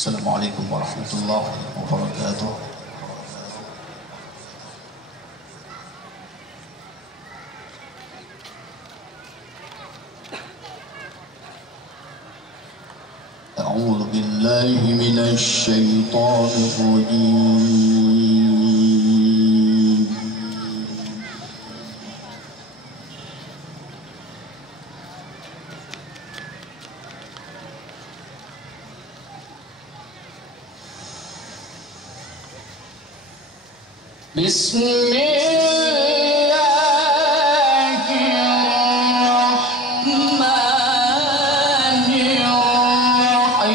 السلام عليكم ورحمة الله وبركاته. أعوذ بالله من الشيطان الرجيم. بسم الله الرحمن الرحيم.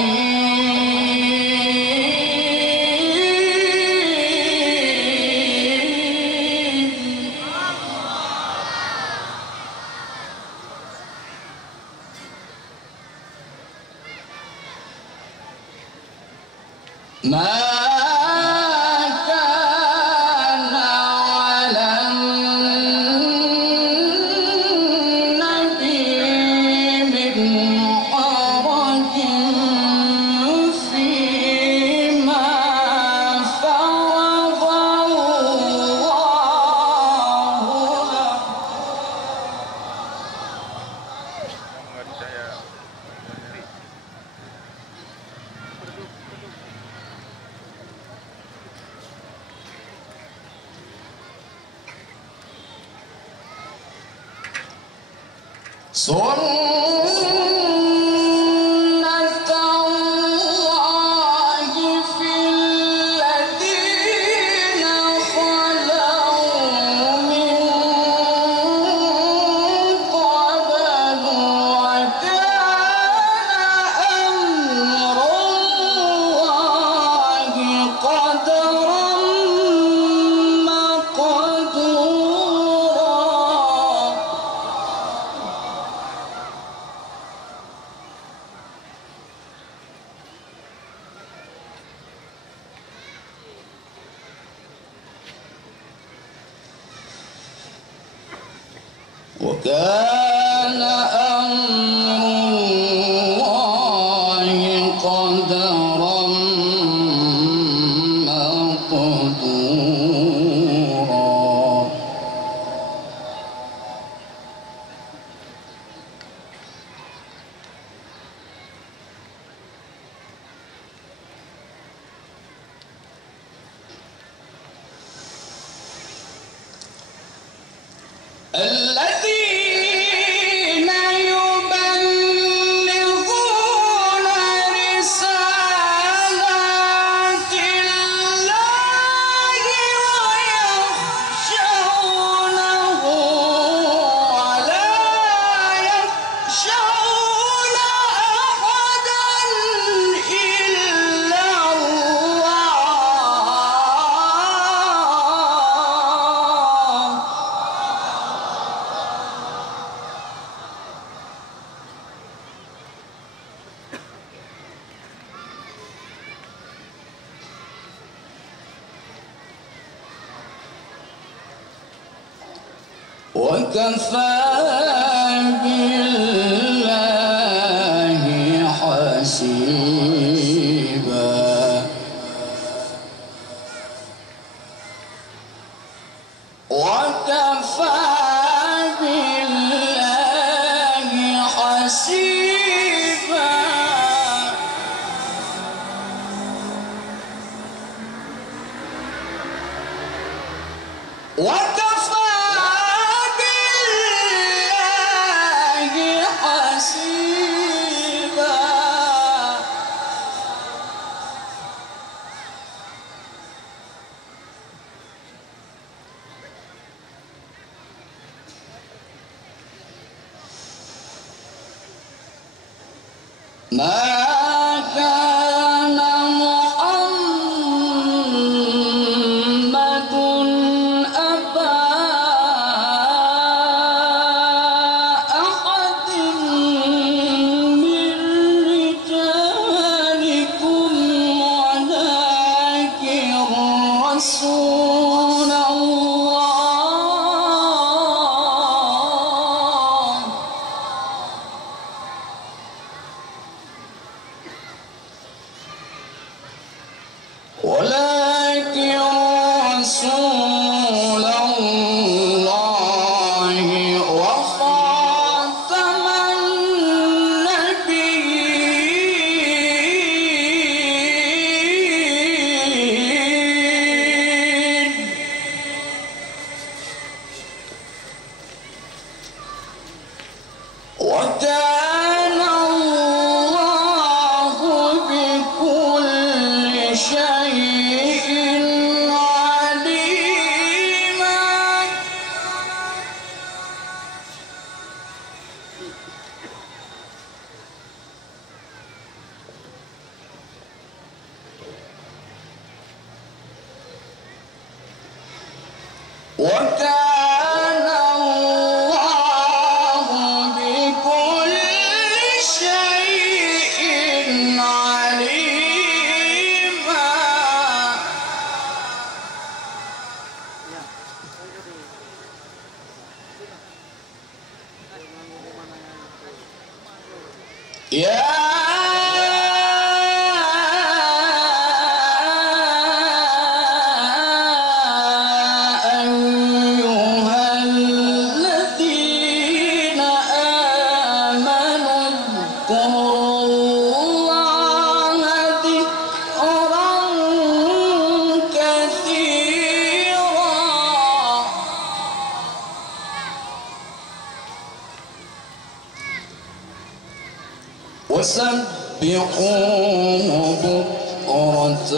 ما وكان أمر الله قدرا مقدورا. الذين يبلغون رسالات الله ويخشونه ولا يخشون أحدا إلا الله. وكفى بالله حسيبا. وكفى بالله حسيبا. وكفى ما كان محمد أبا أحد من رجالكم ولكن رسول الله وكان الله بكل شيء عليما. وكان الله بكل شيء عليما. يا وسبحوه بكرة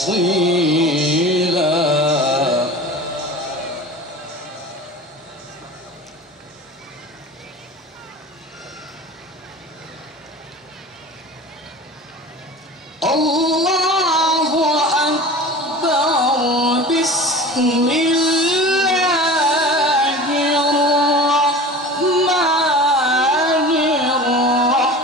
وأصيلا. الله أكبر. بسم الله الرحمن الرحيم.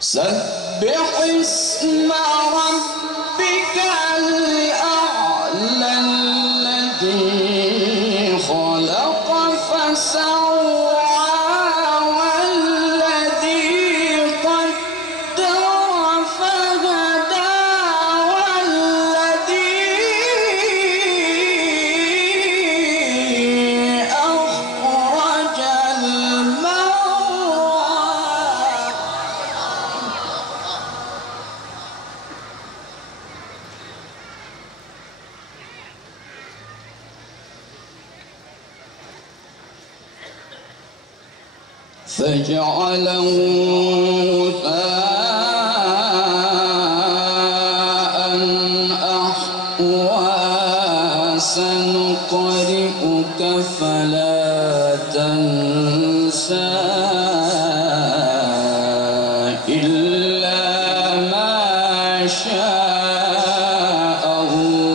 سبح اسم ربك الأعلى الذي خلق فسوى والذي قدر فهدى والذي أخرج المرعى. فجعله غثاء أحوى. سنقرئك فلا تنسى إلا ما شاء الله.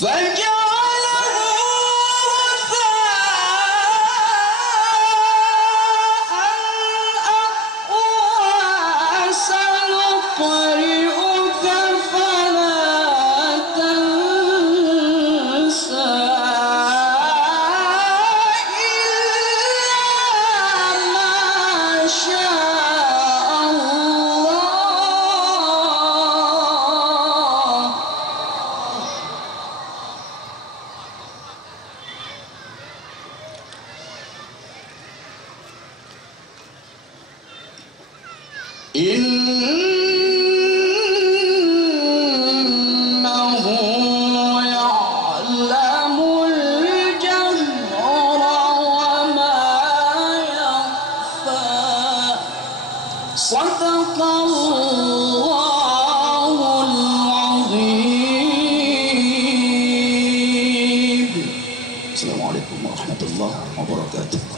فجعله غثاء أحوى. سنقرئك فلا تنسى إلا ما شاء الله. إنه يعلم الجهر وما يخفى. صدق الله العظيم. السلام عليكم ورحمة الله وبركاته.